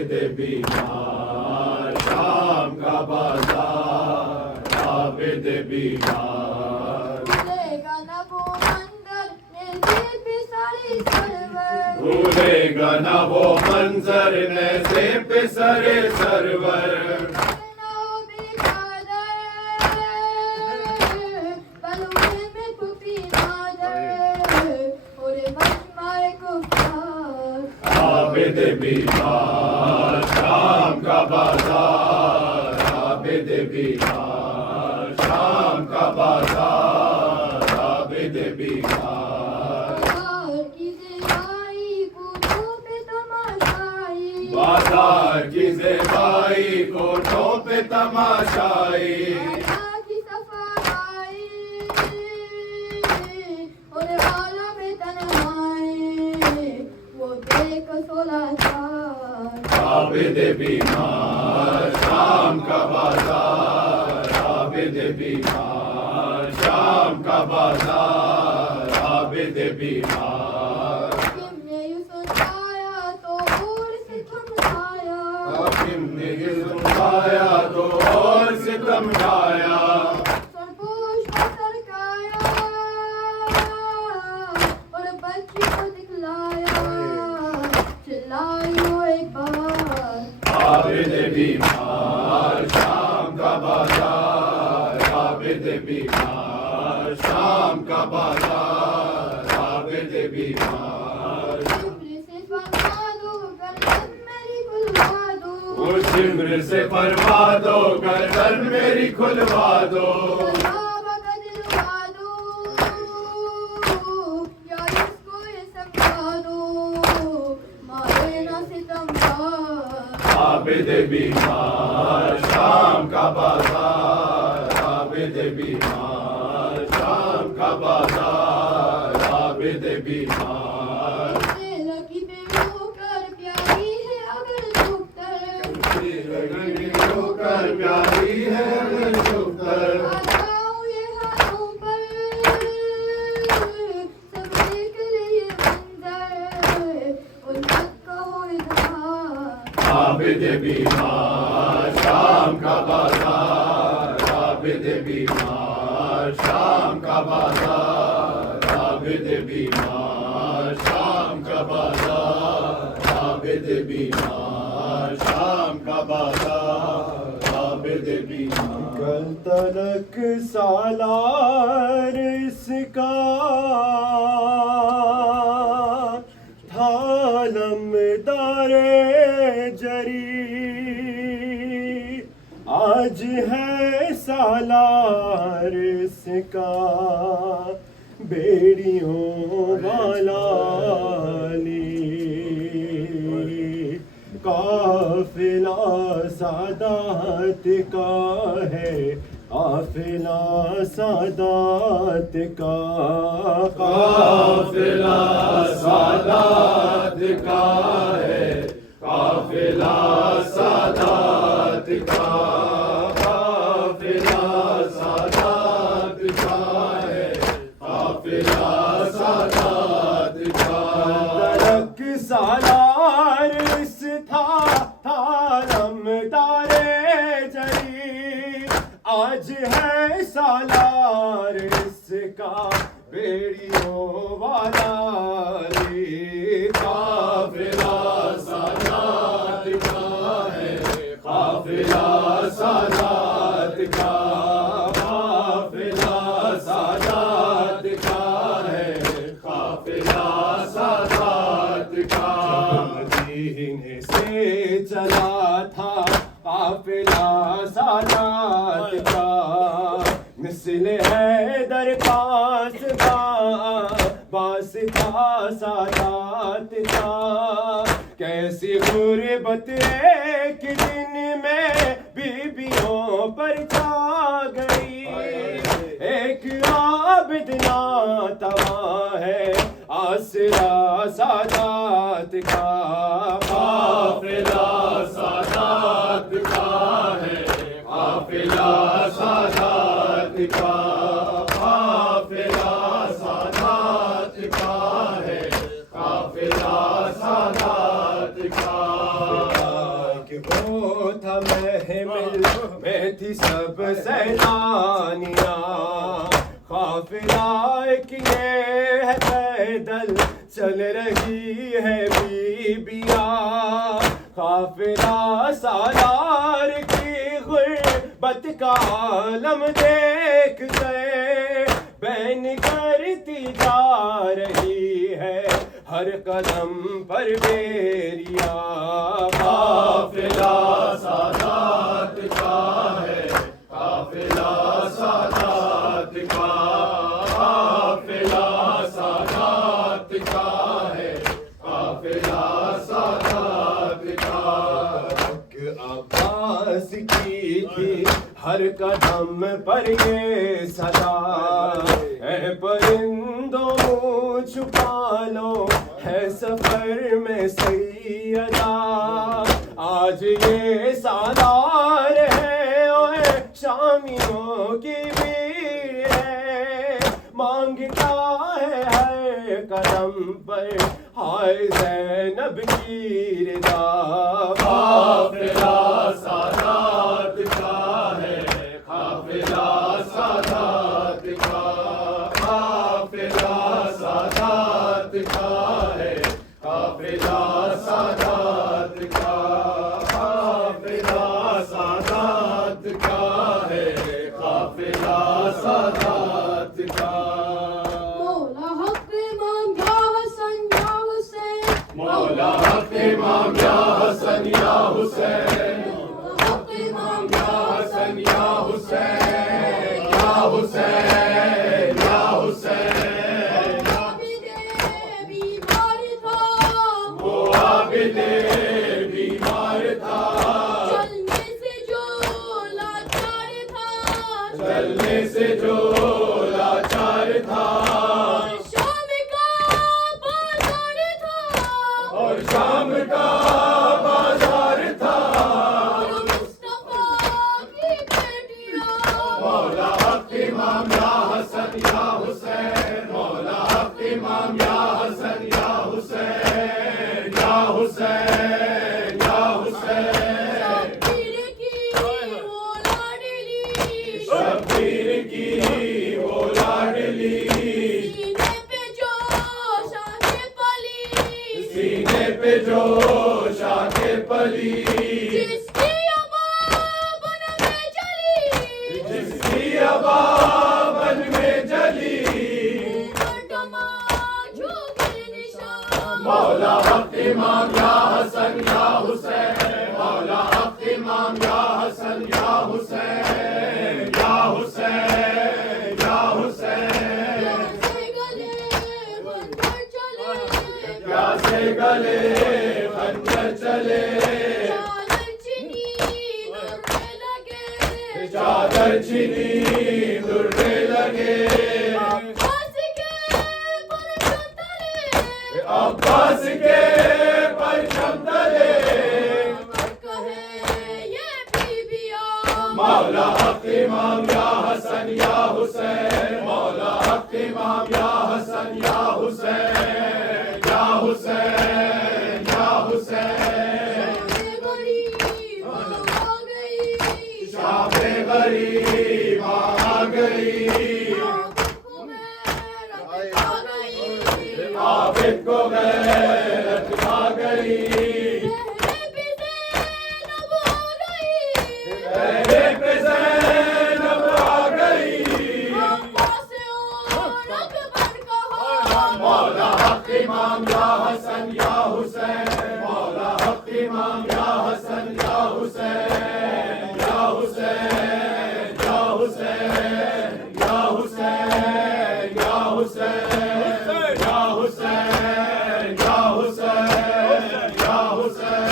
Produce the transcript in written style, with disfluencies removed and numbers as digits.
عابد بیمار شام کا بازار عابد بیمار بھولے گا نہ وہ منظر نیزے پہ سارے سرور بھولے گا نہ وہ منظر نیزے پہ سرے سرور عابد بیمار شام کا بازار عابد بیمار شام کا بازار عابد بیمار بازار کی زیبائی کوٹھوں پہ تماشائی عابد بیمار شام کا بازار عابد بیمار شام کا بازار عابد بیمار حاکم نے یوں سمجھایا تو اور ستم ڈھایا حاکم نے یہ سمجھایا تو اور ستم ڈھایا سرپوش کو سرکایا اور بچی کو دکھلایا چلائی وہ ایک بار عابد بیمار شام کا بازار عابد بیمار شام کا بازار عابد بیمار شمر سے فرما دو گردن میری کھلوا دو وہ شمر سے فرما دو گردن میری کھلوا دو صحابہ کا دلوا دو یا اس کو یہ سمجھا دو مارے نہ ستمگار عابد بیمار شام کا بازار عابد بیمار شام کا بازار عابد بیمار لگی پہ ہو کر پیاری ہے اگر چھپتر لگی ہو کر پیاری ہے اگر چھپتر آجاؤں یہ ہاتھوں پر سب دیکھ لے یہ منظر ان تک کا ہو اظہار عابد بیمار شام کا بازار عابد بیمار شام کا بازار عابد بیمار شام کا بازار عابد بیمار شام کا بازار عابد بیمار کل تلک سالار اس کا تھا لمدار جری آج ہے سالار اس کا بیڑیوں والا قافلہ سادات کا ہے قافلہ سادات کا قافلہ سادات کا ہے قافلہ سادات کا قافلہ سادات کا ہے قافلہ سادات کا تلک سالار اس تھا لمدار جری آج ہے سالار اس کا بیڑیوں والا قافلہ سادات کا ہے قافلہ سادات کا قافلہ سادات کا ہے قافلہ سادات کا مدینے سے چلا تھا قافلہ سادات کا مثل حیدر پاس باس تھا سادات کا کیسی غربت ایک دن میں بیویوں پر چھا گئی ایک عابد ناتواں ہے آسرا سادات کا قافلہ سادات کا ہے قافلہ سادات کا قافلہ سادات کا ہے قافلہ سادات کا اعلانیہ قافلہ ایک یہ ہے پیدل چل رہی ہے بیبیاں قافلہ سالار کی غربت کا عالم دیکھ گئے بین کرتی جا رہی ہے ہر قدم پر بیریا قافلہ سادات کا ہے قافلہ سادات کا قافلہ سادات کا ہے قافلہ سادات کا عباس کی تھی ہر قدم پر یہ صدا اے پرندوں منہ چھپا لو ہے سفر میں سیدہ آج یہ سالار ہے اوے شامیوں کی بھیڑ ہے مانگتا ہے ہر قدم پر ہائے زینب کی رضا قافلہ سادات کا ہے قافلہ سادات کا قافلہ سادات کا ہے قافلہ سادات کا قافلہ سادات کا ہے قافلہ سادات کا مولا حق امام یا حسن یا حسین مولا حق امام یا حسن یا حسین مولا حق امام یا حسن یا حسین یا حسین یا حسین عابد بیمار تھا وہ عابد بیمار تھا چلنے سے جو لاچار تھا چلنے سے جو لاچار تھا شام کا بازار تھا اور شام کا بازار تھا اور مصطفیٰ کی بیٹیاں مولا حق امام یا حسن یا حسین مولا حق امام یا حسن یا حسین یا حسین یا حسین شبیر کی وہ لاڈلی شبیر کی وہ لاڈلی سینے پہ جو شاہ پلی سینے پہ جو شاہ پلی جس کی بن میں چلی جس کی ابا بن میں جلی ڈما جھوکے نشان مولا حق امام یا حسن یا حسین مولا حق امام یا حسن یا حسین یا حسین یا حسین سے گلے بندر چلے پیاسے گلے خنجر چلے چادر چنی درنے لگے چادر چینی درنے لگے عباس کے پرچم تلے عباس کے پرچم تلے اور کہے یہ بیبیاں مولا حق امام یا حسن یا حسین مولا حق امام یا حسن یا حسین یا حسین یا حسین غریب آ گئی شام غریب آ گئی عابد کو غیرت آ گئی پہلے پہ زینب آ گئی مولا حق امام یا حسن یا حسین مولا حق امام یا حسن یا حسین یا حسین یا حسین یا حسین یا حسین یا حسین یا حسین یا حسین